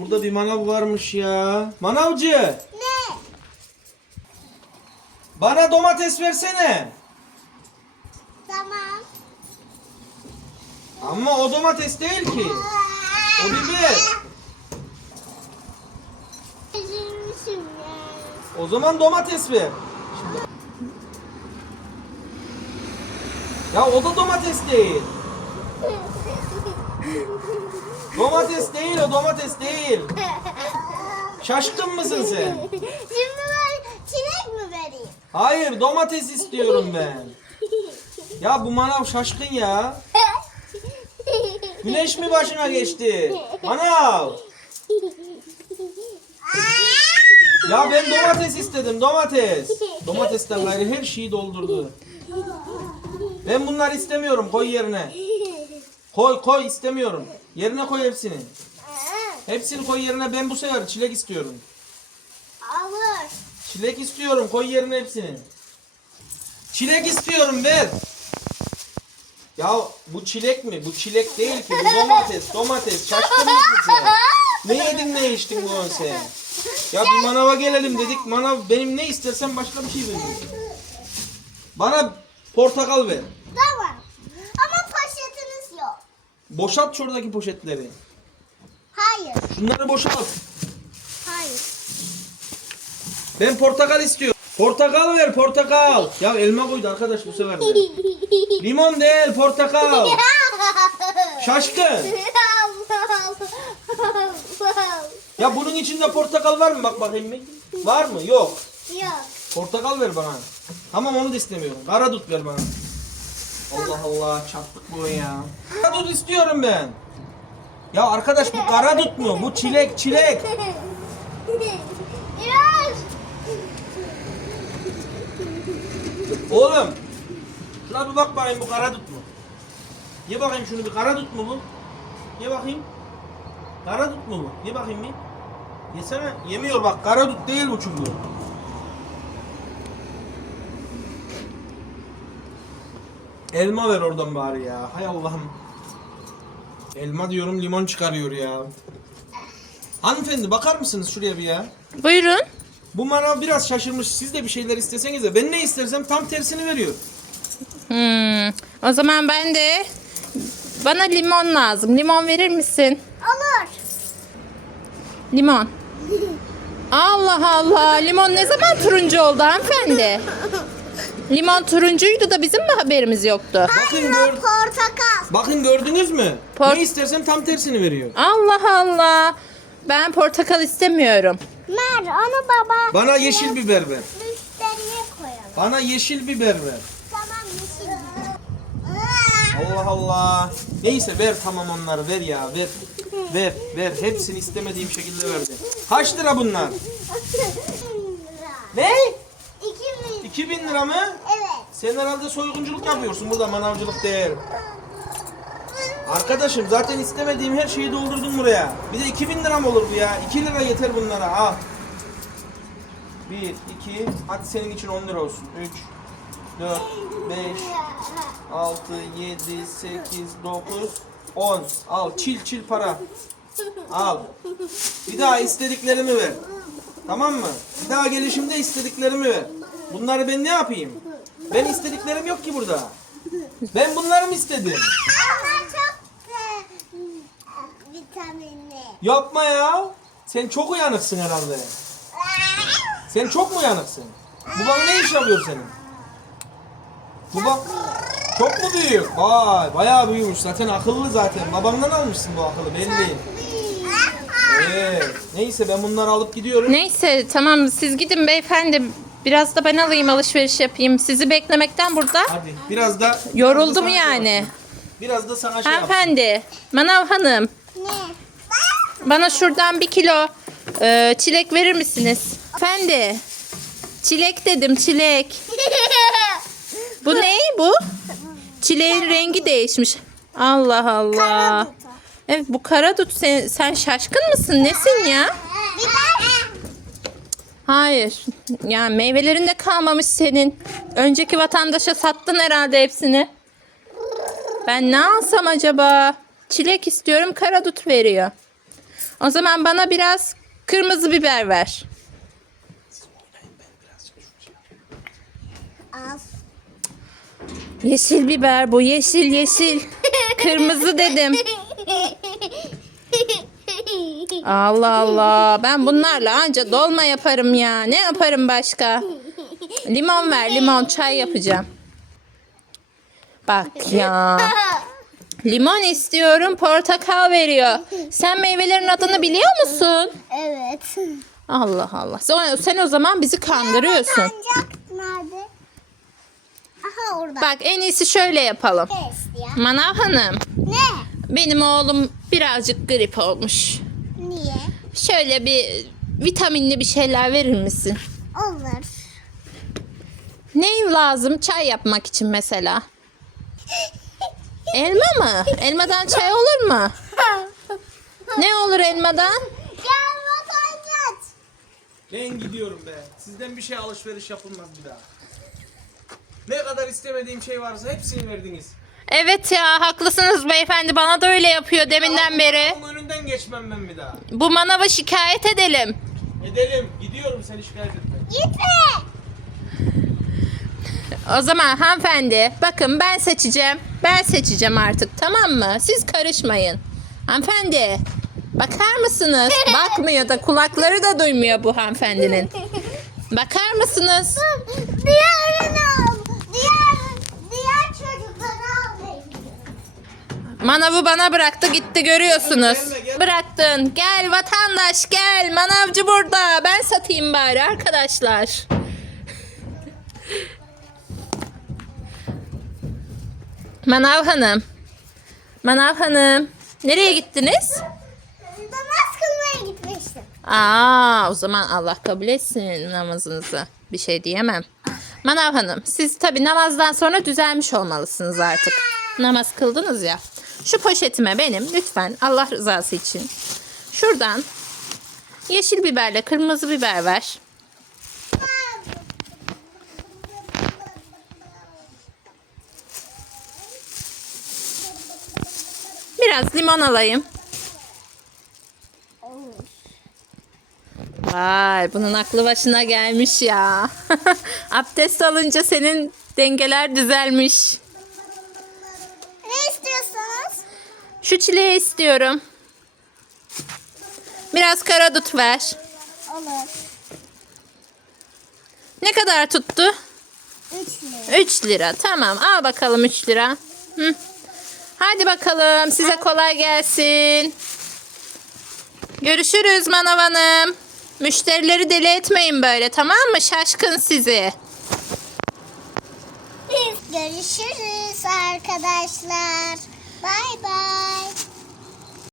Burada bir manav varmış ya. Manavcı Ne? bana domates versene. Tamam. Ama o domates değil ki. O biber. O zaman domates ver. Ya o da domates değil. Domates değil o domates değil. Şaşkın mısın sen? Şimdi ben çilek mi vereyim? Hayır domates istiyorum ben. Ya bu manav şaşkın ya. Güneş mi başına geçti? Manav. Ya ben domates istedim domates. Domatesten gayrı her şeyi doldurdu. Ben bunları istemiyorum koy yerine. Koy koy istemiyorum. Yerine koy hepsini. Hepsini koy yerine ben bu sefer çilek istiyorum. Alır. Çilek istiyorum koy yerine hepsini. Çilek istiyorum ver. Ya bu çilek mi? Bu çilek değil ki. Bu domates. Domates. Şaşkın mısın sen? Ne yedin ne içtin bu sen? Ya bir manava gelelim dedik. Manav benim ne istersen başka bir şey veriyor. Bana portakal ver. Tamam. Ama poşetiniz yok. Boşalt şuradaki poşetleri. Hayır. Şunları boşalt. Hayır. Ben portakal istiyorum. Portakal ver portakal. Ya elma koydu arkadaş bu sefer de. Limon değil portakal. Şaşkın. Ya bunun içinde portakal var mı? Bak bakayım bir. Var mı? Yok. Yok. Portakal ver bana. Tamam onu da istemiyorum. Karadut ver bana. Allah Allah çarptık bu ya. Karadut istiyorum ben. Ya arkadaş bu karadut mu? Bu çilek çilek. Biraz. Oğlum. Şuna bir bak bakayım bu karadut mu? Ye bakayım şunu bir karadut mu bu? Ye bakayım. Karadut mu bu? Ye bakayım bir. Yesene. Yemiyor bak karadut değil bu çünkü. Elma ver oradan bari ya. Hay Allah'ım. Elma diyorum limon çıkarıyor ya. Hanımefendi bakar mısınız şuraya bir ya? Buyurun. Bu manav biraz şaşırmış. Siz de bir şeyler isteseniz de ben ne istersem tam tersini veriyor. Hmm. O zaman ben de bana limon lazım. Limon verir misin? Alır. Limon. Allah Allah. Limon ne zaman turuncu oldu hanımefendi? Limon turuncuydu da bizim mi haberimiz yoktu? Bakın gör, portakal. bakın gördünüz mü? Por- ne istersem tam tersini veriyor. Allah Allah. Ben portakal istemiyorum. Mer onu baba. Bana yeşil biber ver. Müşteriye koyalım. Bana yeşil biber ver. Tamam yeşil. Allah Allah. Neyse ver tamam onları ver ya ver. Ver ver hepsini istemediğim şekilde verdi. Kaç lira bunlar? Ne? İki mi? 2000 lira mı? Evet. Sen herhalde soygunculuk yapıyorsun burada manavcılık değil. Arkadaşım zaten istemediğim her şeyi doldurdum buraya. Bir de 2000 lira mı olur bu ya? 2 lira yeter bunlara al. 1, 2, hadi senin için 10 lira olsun. 3, 4, 5, 6, 7, 8, 9, 10. Al çil çil para. Al. Bir daha istediklerimi ver. Tamam mı? Bir daha gelişimde istediklerimi ver. Bunları ben ne yapayım? Ben istediklerim yok ki burada. Ben bunları mı istedim? Ama çok e, vitaminli. Yapma ya. Sen çok uyanıksın herhalde. Sen çok mu uyanıksın? Baban ne iş yapıyor senin? Baba çok mu büyük? Vay bayağı büyümüş. Zaten akıllı zaten. Babandan almışsın bu akıllı belli. Evet. Neyse ben bunları alıp gidiyorum. Neyse tamam siz gidin beyefendi. Biraz da ben alayım alışveriş yapayım. Sizi beklemekten burada Hadi biraz da biraz da yoruldum sana şey yani. yapsın. Biraz da sana şey yap. Hanımefendi, Manav Hanım. Ne? Bana şuradan bir kilo e, çilek verir misiniz? Efendi. Çilek dedim çilek. Bu ne bu? Çileğin rengi değişmiş. Allah Allah. Karadut. Evet bu karadut sen, sen şaşkın mısın? Nesin ya? Hayır. Ya meyvelerinde kalmamış senin. Önceki vatandaşa sattın herhalde hepsini. Ben ne alsam acaba? Çilek istiyorum karadut veriyor. O zaman bana biraz kırmızı biber ver. Yeşil biber bu yeşil yeşil. Kırmızı dedim. Allah Allah. Ben bunlarla anca dolma yaparım ya. Ne yaparım başka? Limon ver limon çay yapacağım. Bak ya. Limon istiyorum portakal veriyor. Sen meyvelerin adını biliyor musun? evet. Allah Allah. Sen, sen o zaman bizi kandırıyorsun. Sancak nerede? Aha orada. Bak en iyisi şöyle yapalım. Manav Hanım. Ne? Benim oğlum birazcık grip olmuş. Niye? Şöyle bir vitaminli bir şeyler verir misin? Olur. Ne lazım çay yapmak için mesela? Elma mı? Elmadan çay olur mu? Ne olur elmadan? Gel vatandaş. Ben gidiyorum be. Sizden bir şey alışveriş yapılmaz bir daha. Ne kadar istemediğim şey varsa hepsini verdiniz. Evet ya haklısınız beyefendi bana da öyle yapıyor deminden beri. Onun önünden geçmem ben bir daha. Bu manava şikayet edelim. Edelim. Gidiyorum seni şikayet etme. Gitme. O zaman hanımefendi bakın ben seçeceğim. Ben seçeceğim artık tamam mı? Siz karışmayın. Hanımefendi bakar mısınız? Bakmıyor da kulakları da duymuyor bu hanımefendinin. Bakar mısınız? Diğerini al. Diğer, diğer çocukları al. Manavı bana bıraktı gitti görüyorsunuz. Gelme, gelme. Bıraktın. Gel vatandaş gel. Manavcı burada. Ben satayım bari arkadaşlar. Manav hanım. Manav hanım. Nereye gittiniz? Namaz kılmaya gitmiştim. Aa, o zaman Allah kabul etsin namazınızı. Bir şey diyemem. Manav Hanım, siz tabii namazdan sonra düzelmiş olmalısınız artık. Namaz kıldınız ya. Şu poşetime benim lütfen Allah rızası için. Şuradan yeşil biberle kırmızı biber ver. Biraz limon alayım. Vay bunun aklı başına gelmiş ya. Abdest alınca senin dengeler düzelmiş. Şu çileği istiyorum. Biraz karadut ver. Olur. Ne kadar tuttu? 3 lira. 3 lira. Tamam al bakalım 3 lira. Hı. Hadi bakalım size kolay gelsin. Görüşürüz Manav Hanım. Müşterileri deli etmeyin böyle tamam mı? Şaşkın sizi. Biz görüşürüz arkadaşlar. Bye bye.